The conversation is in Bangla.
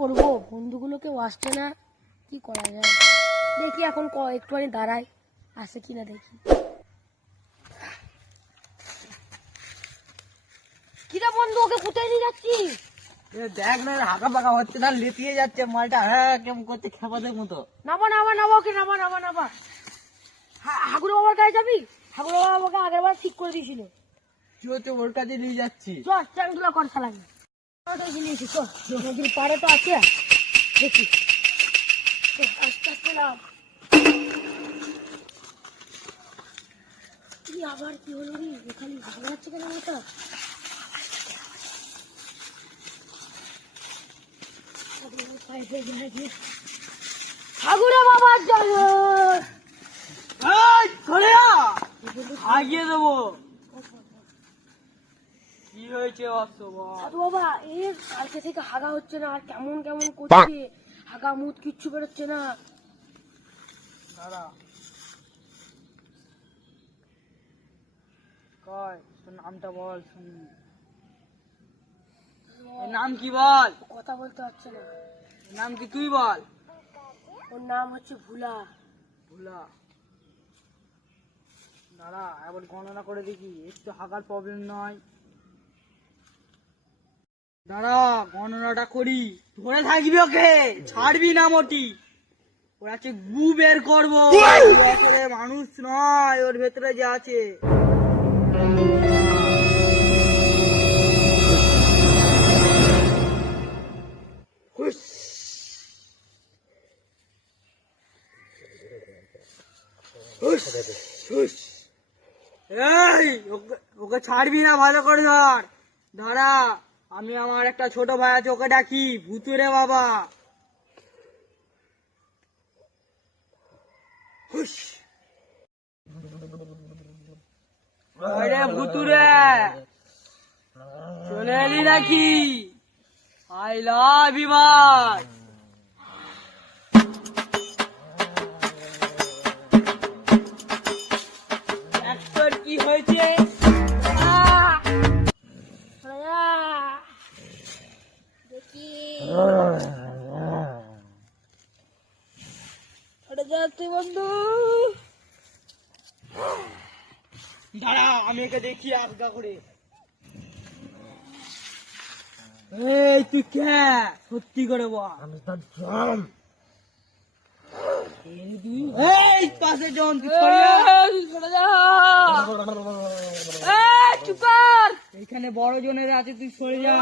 করবো, বন্ধুগুলো কেউ আসছে না, কি করা যায়? দেখি এখন একটুখানি দাঁড়াই, আসে কিনা দেখি। কিরে বন্ধু, ওকে কোথায় নিয়ে যাচ্ছিস? দেখ না, হাঁকা পাকা হচ্ছে না, লেতিয়ে যাচ্ছে মালটা। হ্যাঁ, কেমন করছে খেপাদের মতো। নামা নামা নামা, ওকে নামা নামা নামা। হাগুর বাবার কাছে যাবি? হাগুর বাবা আমাকে আগের বার ঠিক করে দিয়েছিল। চো ওর কাছে নিয়ে যাচ্ছি। চল চাংগুলো কথা লাগে, নিয়েছি চল, নদীর পাড়ে তো আছে, দেখি। আস্তে আস্তে নাম। আবার কি হলো রে, এখানে ভালো যাচ্ছে কেন মাথা? ঠাকুরে বাবার জন্য আগিয়ে দেবো। কি হয়েছে সাধু বাবা, এর কালকে থেকে হাগা হচ্ছে না, আর কেমন কেমন করছে, হাগা মুখ কিচ্ছু বেরোচ্ছে না। দাঁড়া, কয় তোর নামটা বল শুনি। নাম কি বল? কথা বলতে পারছে না। নাম কি তুই বল? ওর নাম হচ্ছে ভুলা। ভুলা? দাঁড়া, এবার গণনা করে দেখি, একটু হাগার প্রবলেম নয়। দাঁড়া, গণনাটা করি। ধরে থাকবি, ওকে ছাড়বি না মোটি। ওর আছে গু বের করবো। আসলে মানুষ নয়, ওর ভেতরে যে আছে। এই, ওকে ছাড়বি না, ভালো করে ধর। দাঁড়া, আমি আমার একটা ছোট ভাই আছে, ওকে ডাকি। ভুতুরে বাবা, ভুতুরে চলে এলি নাকি? আই লাভ ইউ ভাই। একটার কি হয়েছে? দেখি যাচ্ছে বন্ধু। দাঁড়া, আমি একে দেখি আলগা করে। এই তুই কে? সত্যি করে বল। আমি তো জম। এই পাশে জন, তুই সরে যা। চুপ কর। এখানে বড় জনের আছে, তুই সরে যা।